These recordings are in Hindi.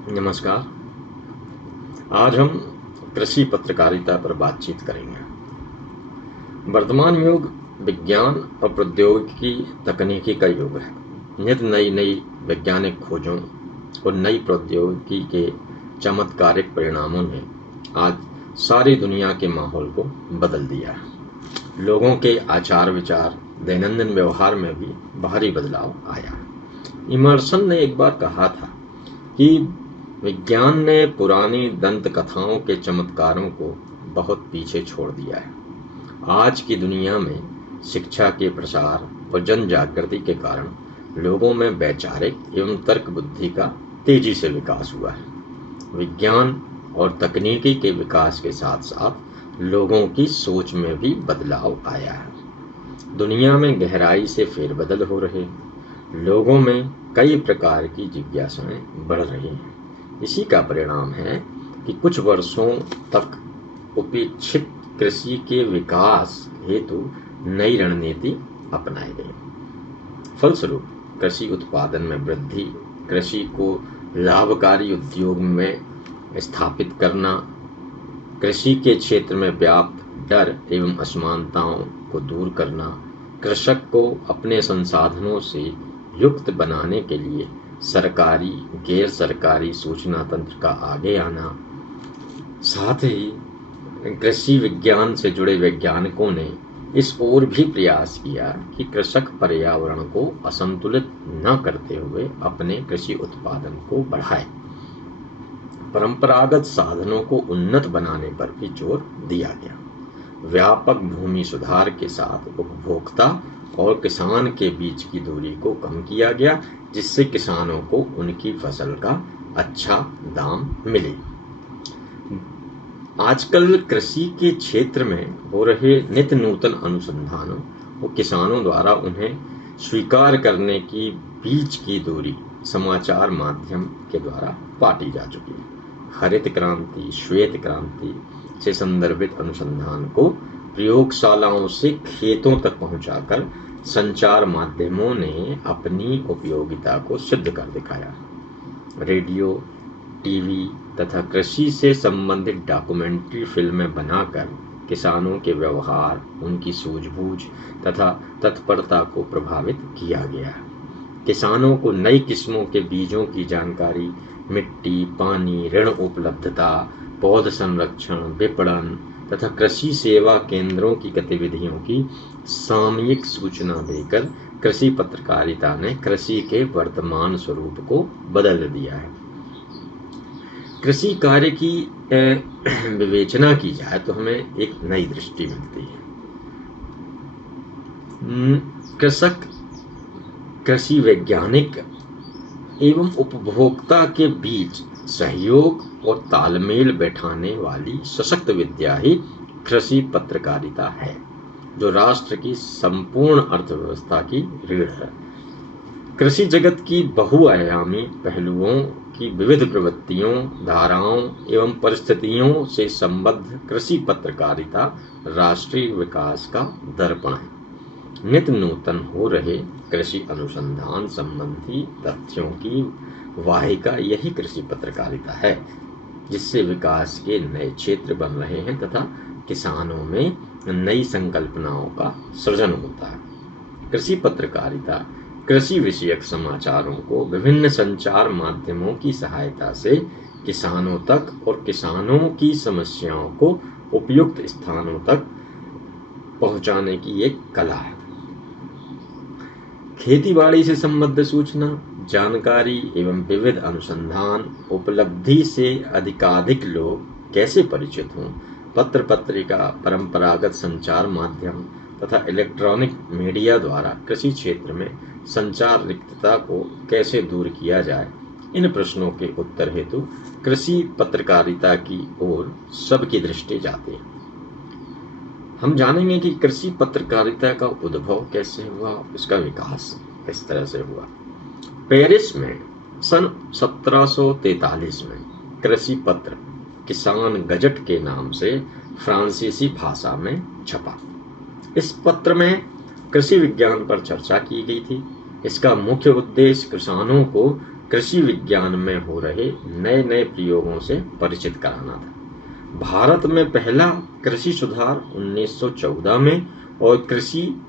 नमस्कार। आज हम कृषि पत्रकारिता पर बातचीत करेंगे। वर्तमान युग विज्ञान और प्रौद्योगिकी तकनीकी का युग है। नित नई नई वैज्ञानिक खोजों और नई प्रौद्योगिकी के चमत्कारिक परिणामों ने आज सारी दुनिया के माहौल को बदल दिया है। लोगों के आचार विचार, दैनंदिन व्यवहार में भी भारी बदलाव आया। इमर्सन ने एक बार कहा था कि विज्ञान ने पुरानी दंत कथाओं के चमत्कारों को बहुत पीछे छोड़ दिया है। आज की दुनिया में शिक्षा के प्रसार और जन जागृति के कारण लोगों में वैचारिक एवं तर्क बुद्धि का तेजी से विकास हुआ है। विज्ञान और तकनीकी के विकास के साथ साथ लोगों की सोच में भी बदलाव आया है। दुनिया में गहराई से फेरबदल हो रहे हैं। लोगों में कई प्रकार की जिज्ञासाएं बढ़ रही हैं। इसी का परिणाम है कि कुछ वर्षों तक उपेक्षित कृषि के विकास हेतु नई रणनीति अपनाई गई। फलस्वरूप कृषि उत्पादन में वृद्धि, कृषि को लाभकारी उद्योग में स्थापित करना, कृषि के क्षेत्र में व्याप्त डर एवं असमानताओं को दूर करना, कृषक को अपने संसाधनों से युक्त बनाने के लिए सरकारी गैर सरकारी सूचना तंत्र का आगे आना, साथ ही कृषि विज्ञान से जुड़े वैज्ञानिकों ने इस ओर भी प्रयास किया कि कृषक पर्यावरण को असंतुलित न करते हुए अपने कृषि उत्पादन को बढ़ाए। परंपरागत साधनों को उन्नत बनाने पर भी जोर दिया गया। व्यापक भूमि सुधार के साथ उपभोक्ता और किसान के बीच की दूरी को कम किया गया, जिससे किसानों को उनकी फसल का अच्छा दाम मिले। आजकल कृषि के क्षेत्र में हो रहे नित्य नूतन अनुसंधानों और किसानों द्वारा उन्हें स्वीकार करने की बीच की दूरी समाचार माध्यम के द्वारा पाटी जा चुकी है। हरित क्रांति, श्वेत क्रांति से संदर्भित अनुसंधान को प्रयोगशालाओं से खेतों तक पहुंचाकर संचार माध्यमों ने अपनी उपयोगिता को सिद्ध कर दिखाया। रेडियो, टीवी तथा कृषि से संबंधित डॉक्यूमेंट्री फिल्में बनाकर किसानों के व्यवहार, उनकी सूझबूझ तथा तत्परता को प्रभावित किया गया। किसानों को नई किस्मों के बीजों की जानकारी, मिट्टी, पानी, ऋण उपलब्धता, पौध संरक्षण, विपणन तथा कृषि सेवा केंद्रों की गतिविधियों की सामयिक सूचना देकर कृषि पत्रकारिता ने कृषि के वर्तमान स्वरूप को बदल दिया है। कृषि कार्य की विवेचना की जाए तो हमें एक नई दृष्टि मिलती है। कृषक, कृषि वैज्ञानिक एवं उपभोक्ता के बीच सहयोग और तालमेल बैठाने वाली सशक्त विद्या ही कृषि पत्रकारिता है, जो राष्ट्र की संपूर्ण अर्थव्यवस्था की रीढ़ है। कृषि जगत की बहुआयामी पहलुओं की विविध प्रवृत्तियों, धाराओं एवं परिस्थितियों से संबद्ध कृषि पत्रकारिता राष्ट्रीय विकास का दर्पण है। नित्य नूतन हो रहे कृषि अनुसंधान संबंधी तथ्यों की वाहिका यही कृषि पत्रकारिता है, जिससे विकास के नए क्षेत्र बन रहे हैं तथा किसानों में नई संकल्पनाओं का सृजन होता है। कृषि पत्रकारिता कृषि विषयक समाचारों को विभिन्न संचार माध्यमों की सहायता से किसानों तक और किसानों की समस्याओं को उपयुक्त स्थानों तक पहुंचाने की एक कला है। खेतीबाड़ी से संबद्ध सूचना, जानकारी एवं विविध अनुसंधान उपलब्धि से अधिकाधिक लोग कैसे परिचित हों, पत्र पत्रिका, परंपरागत संचार माध्यम तथा इलेक्ट्रॉनिक मीडिया द्वारा कृषि क्षेत्र में संचार रिक्तता को कैसे दूर किया जाए, इन प्रश्नों के उत्तर हेतु कृषि पत्रकारिता की ओर सबकी दृष्टि जाती है। हम जानेंगे कि कृषि पत्रकारिता का उद्भव कैसे हुआ, इसका विकास इस तरह से हुआ। पेरिस में सन 1743 में कृषि पत्र किसान गजट के नाम से फ्रांसीसी भाषा में छपा। इस पत्र में कृषि विज्ञान पर चर्चा की गई थी। इसका मुख्य उद्देश्य किसानों को कृषि विज्ञान में हो रहे नए नए प्रयोगों से परिचित कराना था। भारत में पहला कृषि सुधार 1914 में और कृषि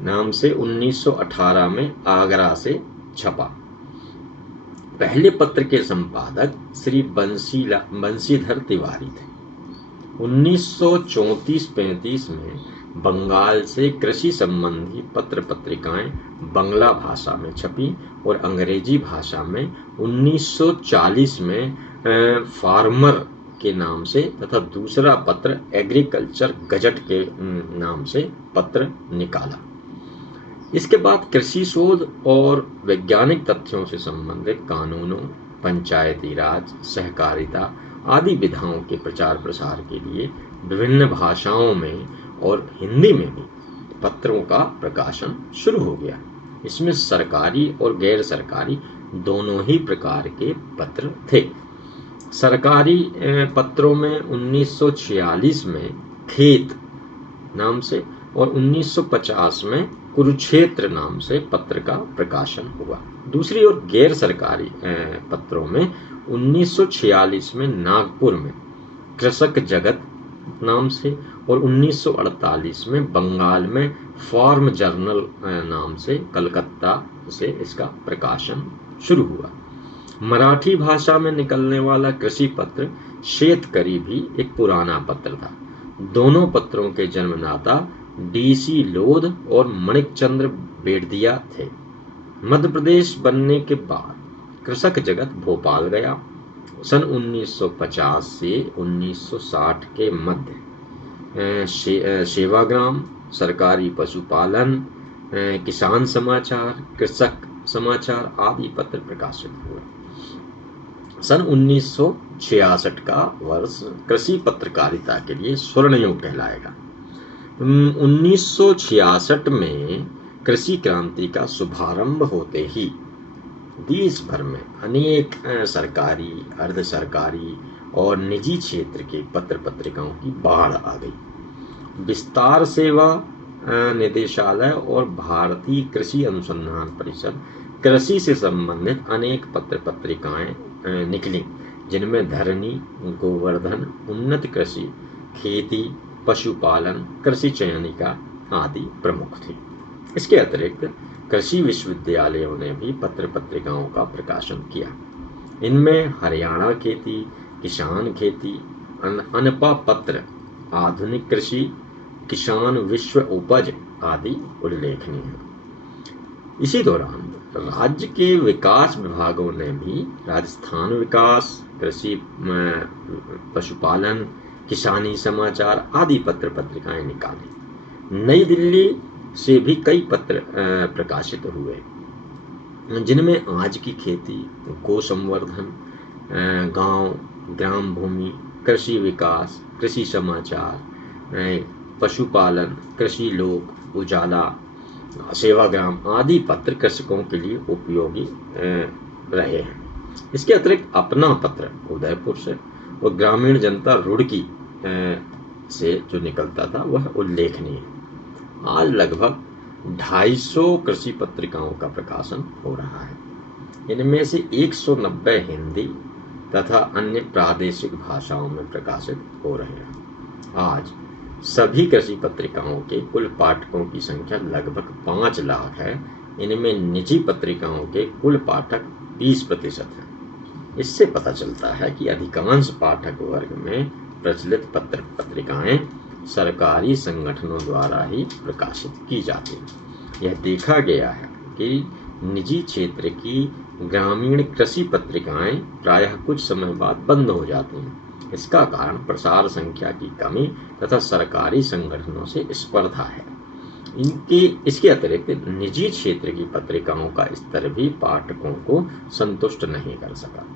नाम से 1918 में आगरा से छपा। पहले पत्र के संपादक श्री बंशीधर तिवारी थे। 1934-35 में बंगाल से कृषि संबंधी पत्र पत्रिकाएं बंगला भाषा में छपी और अंग्रेजी भाषा में 1940 में फार्मर के नाम से तथा दूसरा पत्र एग्रीकल्चर गजट के नाम से पत्र निकाला। इसके बाद कृषि शोध और वैज्ञानिक तथ्यों से संबंधित कानूनों, पंचायती राज, सहकारिता आदि विधाओं के प्रचार प्रसार के लिए विभिन्न भाषाओं में और हिंदी में भी पत्रों का प्रकाशन शुरू हो गया। इसमें सरकारी और गैर सरकारी दोनों ही प्रकार के पत्र थे। सरकारी पत्रों में 1946 में खेत नाम से और 1950 में कुरुक्षेत्र नाम से पत्र का प्रकाशन हुआ। दूसरी ओर गैर सरकारी पत्रों में 1946 में नागपुर में कृषक जगत नाम से और 1948 में बंगाल में फार्म जर्नल नाम से कलकत्ता से इसका प्रकाशन शुरू हुआ। मराठी भाषा में निकलने वाला कृषि पत्र शेतकरी भी एक पुराना पत्र था। दोनों पत्रों के जन्मदाता DC लोध और मणिकचंद्र बेड़दिया थे। मध्य प्रदेश बनने के बाद कृषक जगत भोपाल गया। सन 1950 से 1960 के मध्य सेवाग्राम, सरकारी पशुपालन, किसान समाचार, कृषक समाचार आदि पत्र प्रकाशित हुए। सन 1966 का वर्ष कृषि पत्रकारिता के लिए स्वर्ण युग कहलाएगा। 1966 में कृषि क्रांति का शुभारंभ होते ही देश भर में अनेक सरकारी, अर्ध सरकारी और निजी क्षेत्र के पत्र पत्रिकाओं की बाढ़ आ गई। विस्तार सेवा निदेशालय और भारतीय कृषि अनुसंधान परिषद कृषि से संबंधित अनेक पत्र पत्रिकाएं निकली, जिनमें धरनी, गोवर्धन, उन्नत कृषि, खेती, पशुपालन, कृषि चयनिका आदि प्रमुख थी। इसके अतिरिक्त कृषि विश्वविद्यालयों ने भी पत्र पत्रिकाओं का प्रकाशन किया। इनमें हरियाणा खेती, किसान खेती, अनपा पत्र, आधुनिक कृषि, किसान विश्व उपज आदि उल्लेखनीय हैं। इसी दौरान राज्य के विकास विभागों ने भी राजस्थान विकास, कृषि, पशुपालन, किसानी समाचार आदि पत्र पत्रिकाएं निकाली। नई दिल्ली से भी कई पत्र प्रकाशित हुए, जिनमें आज की खेती, गो संवर्धन, गांव, ग्राम भूमि, कृषि विकास, कृषि समाचार, पशुपालन, कृषि लोक, उजाला, सेवाग्राम आदि पत्र कृषकों के लिए उपयोगी रहे हैं। इसके अतिरिक्त अपना पत्र उदयपुर से और ग्रामीण जनता रुड़की से जो निकलता था वह उल्लेखनीय है। आज लगभग 250 कृषि पत्रिकाओं का प्रकाशन हो रहा है। इनमें से 190 हिंदी तथा अन्य प्रादेशिक भाषाओं में प्रकाशित हो रहे हैं। आज सभी कृषि पत्रिकाओं के कुल पाठकों की संख्या लगभग 5 लाख है। इनमें निजी पत्रिकाओं के कुल पाठक 20% हैं। इससे पता चलता है कि अधिकांश पाठक वर्ग में प्रचलित पत्र पत्रिकाएं सरकारी संगठनों द्वारा ही प्रकाशित की जाती हैं। यह देखा गया है कि निजी क्षेत्र की ग्रामीण कृषि पत्रिकाएं प्रायः कुछ समय बाद बंद हो जाती हैं। इसका कारण प्रसार संख्या की कमी तथा सरकारी संगठनों से स्पर्धा है। इसके अतिरिक्त निजी क्षेत्र की पत्रिकाओं का स्तर भी पाठकों को संतुष्ट नहीं कर सका।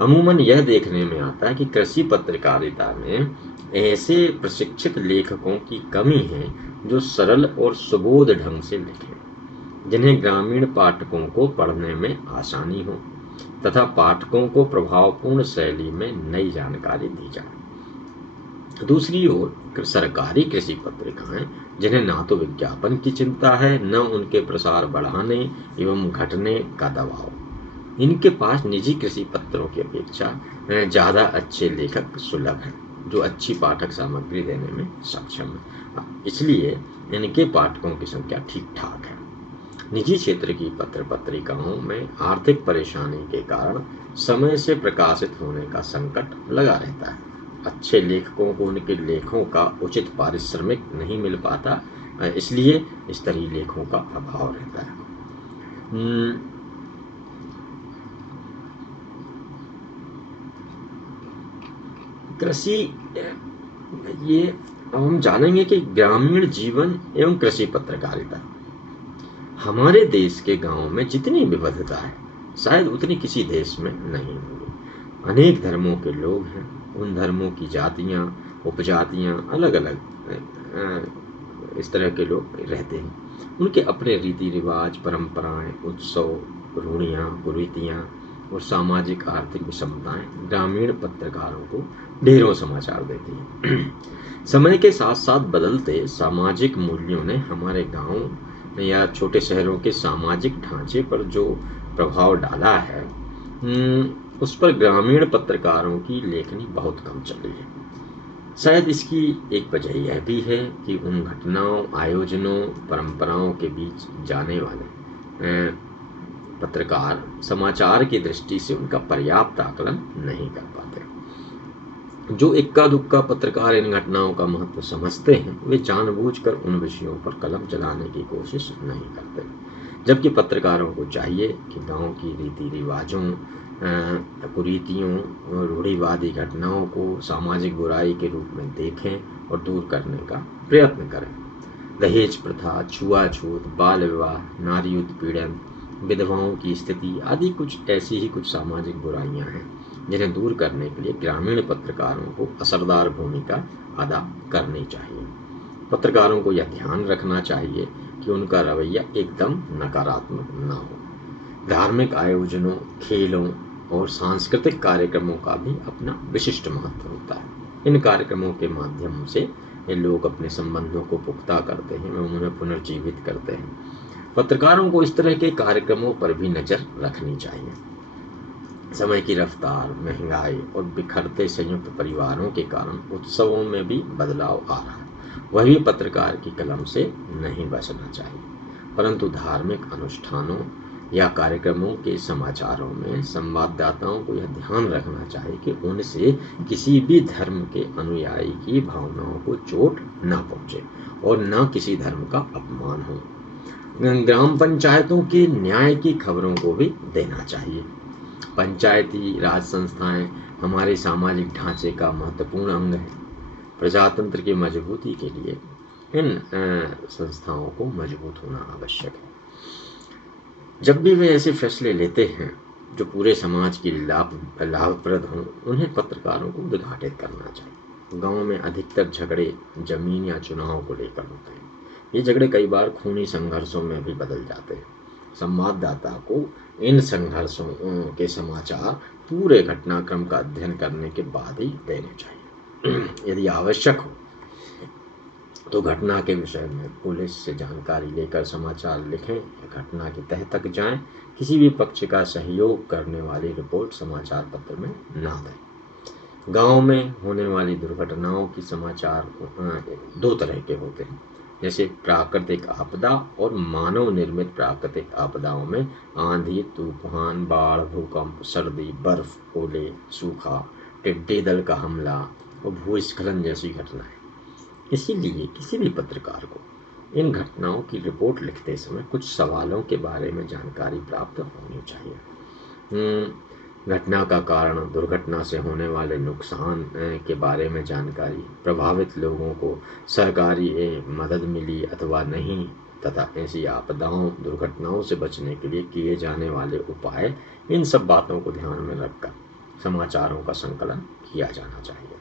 अमूमन यह देखने में आता है कि कृषि पत्रकारिता में ऐसे प्रशिक्षित लेखकों की कमी है जो सरल और सुबोध ढंग से लिखें, जिन्हें ग्रामीण पाठकों को पढ़ने में आसानी हो तथा पाठकों को प्रभावपूर्ण शैली में नई जानकारी दी जाए। दूसरी ओर सरकारी कृषि पत्रिकाएं, जिन्हें ना तो विज्ञापन की चिंता है, न उनके प्रसार बढ़ाने एवं घटने का दबाव, इनके पास निजी कृषि पत्रों की अपेक्षा ज़्यादा अच्छे लेखक सुलभ हैं जो अच्छी पाठक सामग्री देने में सक्षम है। इसलिए इनके पाठकों की संख्या ठीक ठाक है। निजी क्षेत्र की पत्र पत्रिकाओं में आर्थिक परेशानी के कारण समय से प्रकाशित होने का संकट लगा रहता है। अच्छे लेखकों को उनके लेखों का उचित पारिश्रमिक नहीं मिल पाता, इसलिए स्तरीय लेखों का अभाव रहता है। कृषि ये हम जानेंगे कि ग्रामीण जीवन एवं कृषि पत्रकारिता। हमारे देश के गांव में जितनी विविधता है शायद उतनी किसी देश में नहीं होगी। अनेक धर्मों के लोग हैं, उन धर्मों की जातियां उपजातियां अलग अलग इस तरह के लोग रहते हैं। उनके अपने रीति रिवाज, परंपराएं, उत्सव, रूढ़ियाँ, कुरीतियाँ और सामाजिक आर्थिक विषमताएं ग्रामीण पत्रकारों को ढेरों समाचार देती हैं। समय के साथ साथ बदलते सामाजिक मूल्यों ने हमारे गांव या छोटे शहरों के सामाजिक ढांचे पर जो प्रभाव डाला है, उस पर ग्रामीण पत्रकारों की लेखनी बहुत कम चली है। शायद इसकी एक वजह यह भी है कि उन घटनाओं, आयोजनों, परंपराओं के बीच जाने वाले पत्रकार समाचार की दृष्टि से उनका पर्याप्त आकलन नहीं कर पाते। जो इक्का दुक्का पत्रकार इन घटनाओं का महत्व समझते हैं, वे जानबूझकर उन विषयों पर कलम चलाने की कोशिश नहीं करते, जबकि पत्रकारों को चाहिए कि गांव की रीति रिवाजों, कुरीतियों, रूढ़िवादी घटनाओं को सामाजिक बुराई के रूप में देखें और दूर करने का प्रयत्न करें। दहेज प्रथा, छुआछूत, बाल विवाह, नारी उत्पीड़न, विधवाओं की स्थिति आदि कुछ ऐसी ही कुछ सामाजिक बुराइयां हैं जिन्हें दूर करने के लिए ग्रामीण पत्रकारों को असरदार भूमिका अदा करनी चाहिए। पत्रकारों को यह ध्यान रखना चाहिए कि उनका रवैया एकदम नकारात्मक न हो। धार्मिक आयोजनों, खेलों और सांस्कृतिक कार्यक्रमों का भी अपना विशिष्ट महत्व होता है। इन कार्यक्रमों के माध्यम से लोग अपने संबंधों को पुख्ता करते हैं एवं उन्हें पुनर्जीवित करते हैं। पत्रकारों को इस तरह के कार्यक्रमों पर भी नजर रखनी चाहिए। समय की रफ्तार, महंगाई और बिखरते संयुक्त परिवारों के कारण उत्सवों में भी बदलाव आ रहा है। वह भी पत्रकार की कलम से नहीं बचना चाहिए, परंतु धार्मिक अनुष्ठानों या कार्यक्रमों के समाचारों में संवाददाताओं को यह ध्यान रखना चाहिए कि उनसे किसी भी धर्म के अनुयायी की भावनाओं को चोट न पहुंचे और न किसी धर्म का अपमान हो। ग्राम पंचायतों के न्याय की खबरों को भी देना चाहिए। पंचायती राज संस्थाएं हमारे सामाजिक ढांचे का महत्वपूर्ण अंग है। प्रजातंत्र की मजबूती के लिए इन संस्थाओं को मजबूत होना आवश्यक है। जब भी वे ऐसे फैसले लेते हैं जो पूरे समाज के लाभप्रद हों, उन्हें पत्रकारों को उद्घाटित करना चाहिए। गांव में अधिकतर झगड़े जमीन या चुनाव को लेकर होते हैं। ये झगड़े कई बार खूनी संघर्षों में भी बदल जाते हैं। संवाददाता को इन संघर्षों के समाचार पूरे घटनाक्रम का अध्ययन करने के बाद ही देने चाहिए। यदि आवश्यक हो तो घटना के विषय में पुलिस से जानकारी लेकर समाचार लिखें या घटना की तह तक जाएं। किसी भी पक्ष का सहयोग करने वाली रिपोर्ट समाचार पत्र में ना दें। गांव में होने वाली दुर्घटनाओं की समाचार दो तरह के होते हैं, जैसे प्राकृतिक आपदा और मानव निर्मित प्राकृतिक आपदाओं में आंधी, तूफान, बाढ़, भूकंप, सर्दी, बर्फ, ओले, सूखा, टिड्डी दल का हमला और भूस्खलन जैसी घटनाएं। इसीलिए किसी भी पत्रकार को इन घटनाओं की रिपोर्ट लिखते समय कुछ सवालों के बारे में जानकारी प्राप्त होनी चाहिए। घटना का कारण, दुर्घटना से होने वाले नुकसान के बारे में जानकारी, प्रभावित लोगों को सरकारी मदद मिली अथवा नहीं, तथा ऐसी आपदाओं, दुर्घटनाओं से बचने के लिए किए जाने वाले उपाय, इन सब बातों को ध्यान में रखकर समाचारों का संकलन किया जाना चाहिए।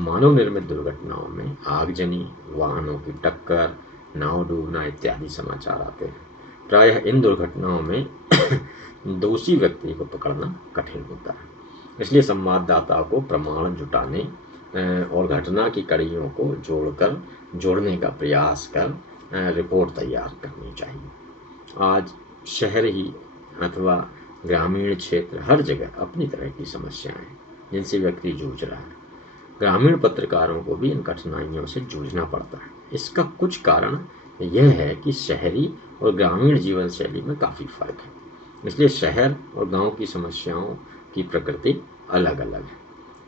मानव निर्मित दुर्घटनाओं में आगजनी, वाहनों की टक्कर, नाव डूबना इत्यादि समाचार आते हैं। प्रायः इन दुर्घटनाओं में दोषी व्यक्ति को पकड़ना कठिन होता है। इसलिए संवाददाता को प्रमाण जुटाने और घटना की कड़ियों को जोड़ने का प्रयास कर रिपोर्ट तैयार करनी चाहिए। आज शहर ही अथवा ग्रामीण क्षेत्र हर जगह अपनी तरह की समस्याएं हैं जिनसे व्यक्ति जूझ रहा है। ग्रामीण पत्रकारों को भी इन कठिनाइयों से जूझना पड़ता है। इसका कुछ कारण यह है कि शहरी और ग्रामीण जीवन शैली में काफ़ी फर्क है, इसलिए शहर और गांव की समस्याओं की प्रकृति अलग अलग है।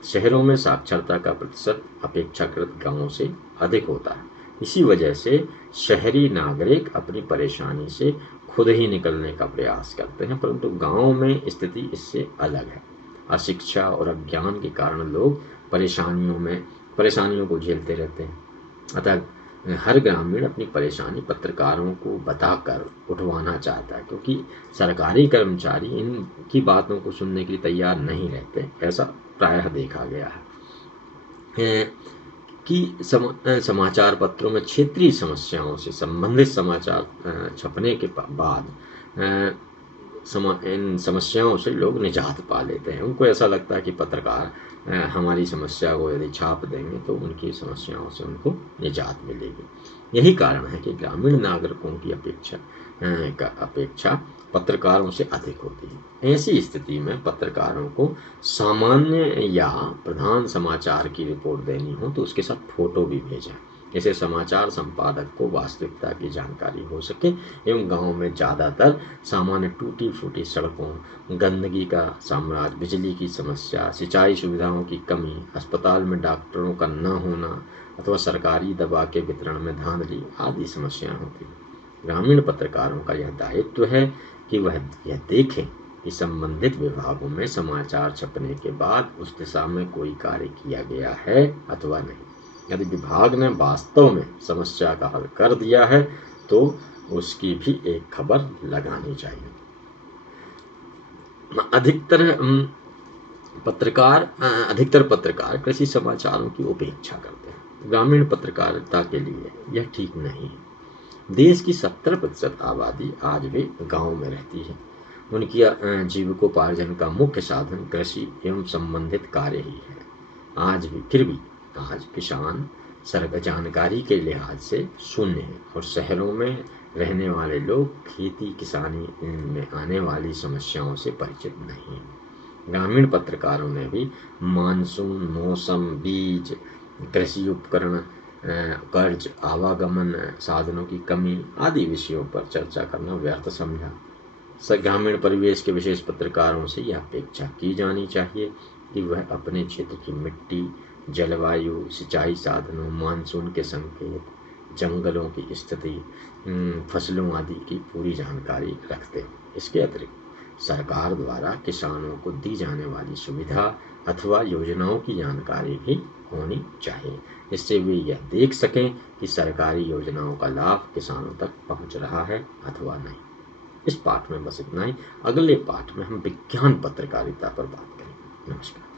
शहरों में साक्षरता का प्रतिशत अपेक्षाकृत गांवों से अधिक होता है। इसी वजह से शहरी नागरिक अपनी परेशानी से खुद ही निकलने का प्रयास करते हैं, परंतु गांव में स्थिति इससे अलग है। अशिक्षा और अज्ञान के कारण लोग परेशानियों को झेलते रहते हैं। अतः हर ग्रामीण अपनी परेशानी पत्रकारों को बताकर उठवाना चाहता है, क्योंकि सरकारी कर्मचारी इनकी बातों को सुनने के लिए तैयार नहीं रहते। ऐसा प्रायः देखा गया है कि समाचार पत्रों में क्षेत्रीय समस्याओं से संबंधित समाचार छपने के बाद इन समस्याओं से लोग निजात पा लेते हैं। उनको ऐसा लगता है कि पत्रकार हमारी समस्या को यदि छाप देंगे तो उनकी समस्याओं से उनको निजात मिलेगी। यही कारण है कि ग्रामीण नागरिकों की अपेक्षा पत्रकारों से अधिक होती है। ऐसी स्थिति में पत्रकारों को सामान्य या प्रधान समाचार की रिपोर्ट देनी हो तो उसके साथ फोटो भी भेजें, जिससे समाचार संपादक को वास्तविकता की जानकारी हो सके एवं गांव में ज़्यादातर सामान्य टूटी फूटी सड़कों, गंदगी का साम्राज्य, बिजली की समस्या, सिंचाई सुविधाओं की कमी, अस्पताल में डॉक्टरों का न होना अथवा सरकारी दवा के वितरण में धांधली आदि समस्याएं होती हैं। ग्रामीण पत्रकारों का यह दायित्व है कि वह यह देखें कि संबंधित विभागों में समाचार छपने के बाद उस दिशा में कोई कार्य किया गया है अथवा नहीं। यदि विभाग ने वास्तव में समस्या का हल कर दिया है तो उसकी भी एक खबर लगानी चाहिए। अधिकतर पत्रकार कृषि समाचारों की उपेक्षा करते हैं। ग्रामीण पत्रकारिता के लिए यह ठीक नहीं है। देश की 70% आबादी आज भी गांव में रहती है। उनकी जीविकोपार्जन का मुख्य साधन कृषि एवं संबंधित कार्य ही है। आज किसान जानकारी के लिहाज से शून्य है और शहरों में रहने वाले लोग खेती किसानी में आने वाली समस्याओं से परिचित नहीं हैं। ग्रामीण पत्रकारों ने भी मानसून, मौसम, बीज, कृषि उपकरण, कर्ज, आवागमन साधनों की कमी आदि विषयों पर चर्चा करना व्यर्थ समझा। ग्रामीण परिवेश के विशेष पत्रकारों से यह अपेक्षा की जानी चाहिए कि वह अपने क्षेत्र की मिट्टी, जलवायु, सिंचाई साधनों, मानसून के संकेत, जंगलों की स्थिति, फसलों आदि की पूरी जानकारी रखते हैं। इसके अतिरिक्त सरकार द्वारा किसानों को दी जाने वाली सुविधा अथवा योजनाओं की जानकारी भी होनी चाहिए, जिससे वे यह देख सकें कि सरकारी योजनाओं का लाभ किसानों तक पहुंच रहा है अथवा नहीं। इस पाठ में बस इतना ही। अगले पाठ में हम विज्ञान पत्रकारिता पर बात करेंगे। नमस्कार।